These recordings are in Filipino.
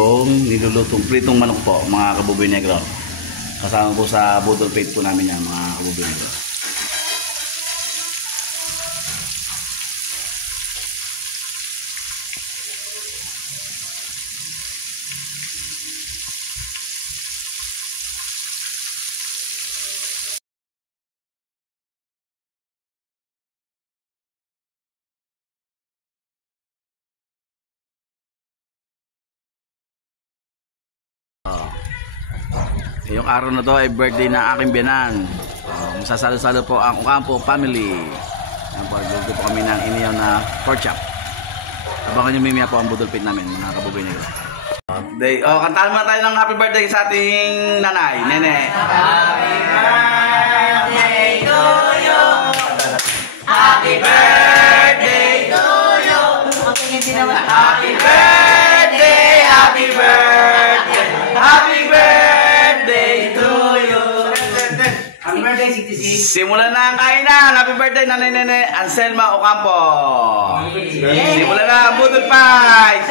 yung nilulutong pritong manok po, mga kabuboy negro. Kasama po sa budol plate po namin yan, mga kabuboy negro. Yung araw na to ay birthday ng aking biyanan. Masasalo-salo po ang Ocampo family. Yan po, luto po kami ng iniyaw na pork chop. Abangan nyo mimaya po ang budol pit namin, mga kabuboy negro. Kantahan muna tayo ng happy birthday sa ating nanay, nene. Happy birthday to you. Happy birthday to you. Happy birthday, happy birthday, happy birthday to you. Happy birthday, 66. Simulan na ang kainan. Happy birthday, Nanay Nene Anselma Ocampo. Simulan na ang budol fight.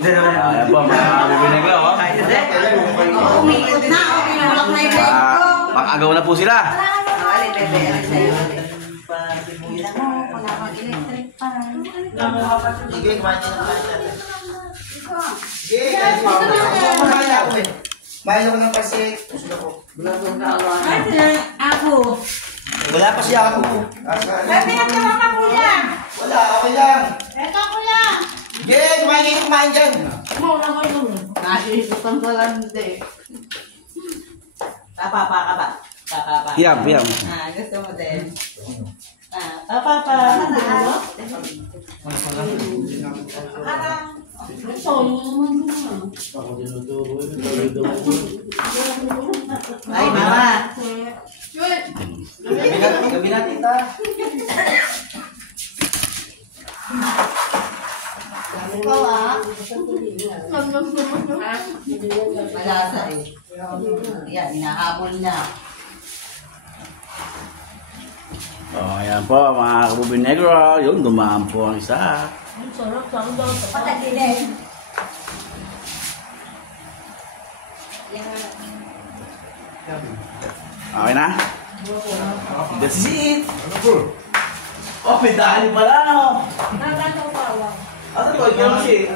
Ayan po, mga kabuboy negro. Umikot na, pinulak na yung leg ko. Pang-agaw na po sila. Mahin ako ng pasit. Ako. Wala pa siya ako. Sabi na naman pa kuya. Wala, okay lang. Eto kuya. Sige, kumain dyan. Muna ko yun. Nasisipan ko lang hindi. Papapa ka ba? Papapa. Piyam. Gusto mo din. Papapa. Ay, mama. Gabi na, tita. Ikaw malasa eh. Yan, hinahabol na. Ayan po, mga kabuboy negro. Yun, dumaan po ang isa. Patagilin. Okay na? That's it. Oh, may dahil pala, no? Ano ito? Ikaw kasi.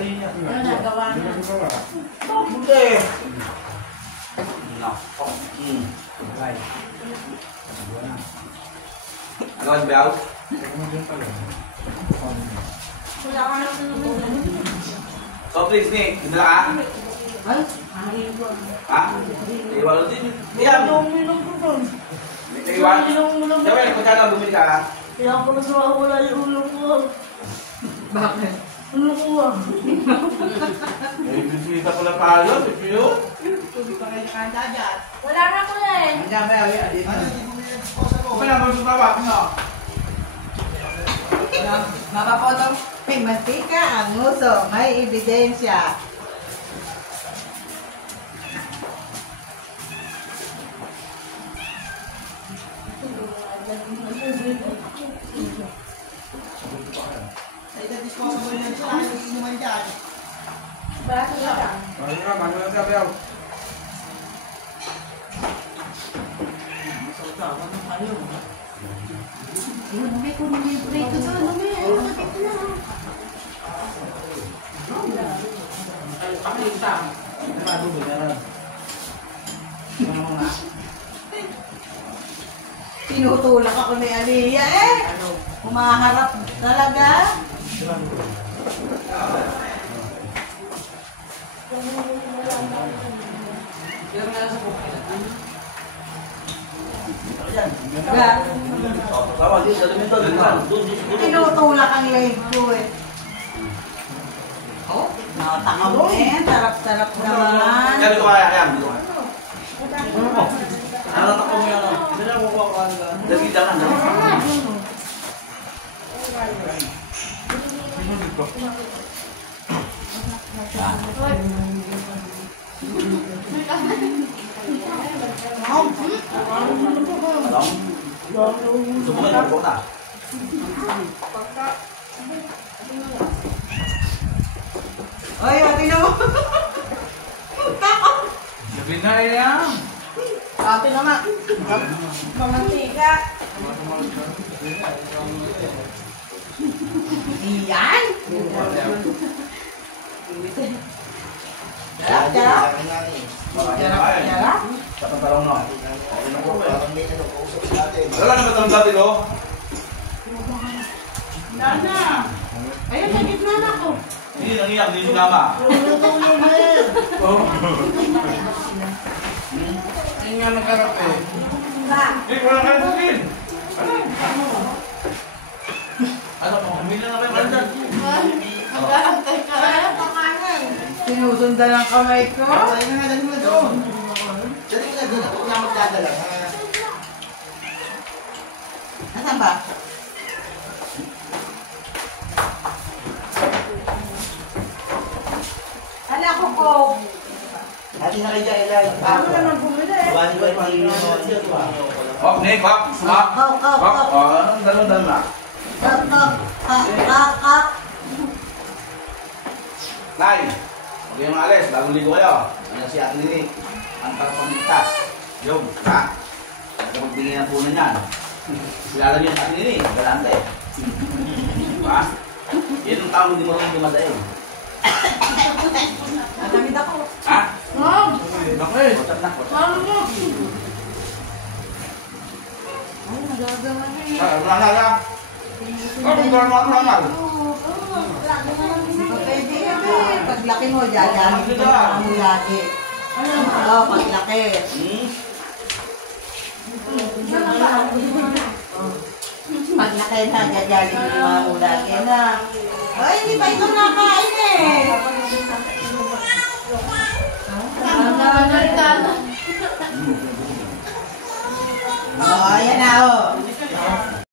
Nagawa na. Buti. Nako. Ano ang bayaw? So please, Nick. Ganda ka? Ha? Iwan din. Iyan. Iwan. Dawel, magkano ang bumili ka ha? Kaya ako mas mawawala yung ulo ko. Bakit? Ulo ko ah. May bisita pala tayo, Pipio. Wala na ko na eh. Okay na, magsusawak mo. Mapapotong may mantika ang nguso. May ebidensya. Bakit na lang? May kulibre ko doon. Tinutulak ako ni Aliyah eh. Umaharap talaga. Tinutulak ang leg ko eh. Oh, nakataka mo eh. Sarap-sarap naman. Kaya dito kaya, kaya. Dito kaya. Nalatak ko mo yan. Hindi na kukuha ko ano. Dagi dalan. Subukan ko na. Ay, ate na mo. Sabi na yan. Ate naman. Mamantika. Iyan. Jarap, jarap. Jarap. Sa pantalong no. Parang may ano, kausap natin. Wala na ba itong dati ko? Nana. Ayun, sa gitna na ako. Hindi, nangiyak. Hindi yung gama. Hindi nga nagkarap eh. Eh, wala kayo din. Ano mo? Humila na kayo kandan. Mag-aantay ka. Sinusundan ang kamay ko. Ay, nga, dali mo doon. Dali mo na doon. Ako na magdadala. Nasaan ba? Ala ko ko. Ate na kayo dyan, Eli. Ako naman bumili. Bali ko yung dyan, ba? Hop, Nick, hop. Hop. Hop, hop, Hop. hop. Oh, anong dalon na? Kak, kak, kak, kak, kak. Nay, huwag kayong alis. Bagong ligo kayo. Ano si Ate Nini? Ang tarapamitas. Yung, ha? Kapag tingin ang puno niyan. Kilala niyo yung Ate Nini. Galante. Ha? Yan ang tao hindi mo rin dumadaing. Natamid ako. Ha? Mom. Naku eh. Watak na. Mom mo. Ay, nagagawa na eh. Wala. Ang normal. Hindi ko pwede yan eh. Paglaki mo, jajahin ko na mo lagi. Oo, paglaki. Paglaki na, jajahin ko na mo lagi na. Ay, hindi pa ito nakain eh.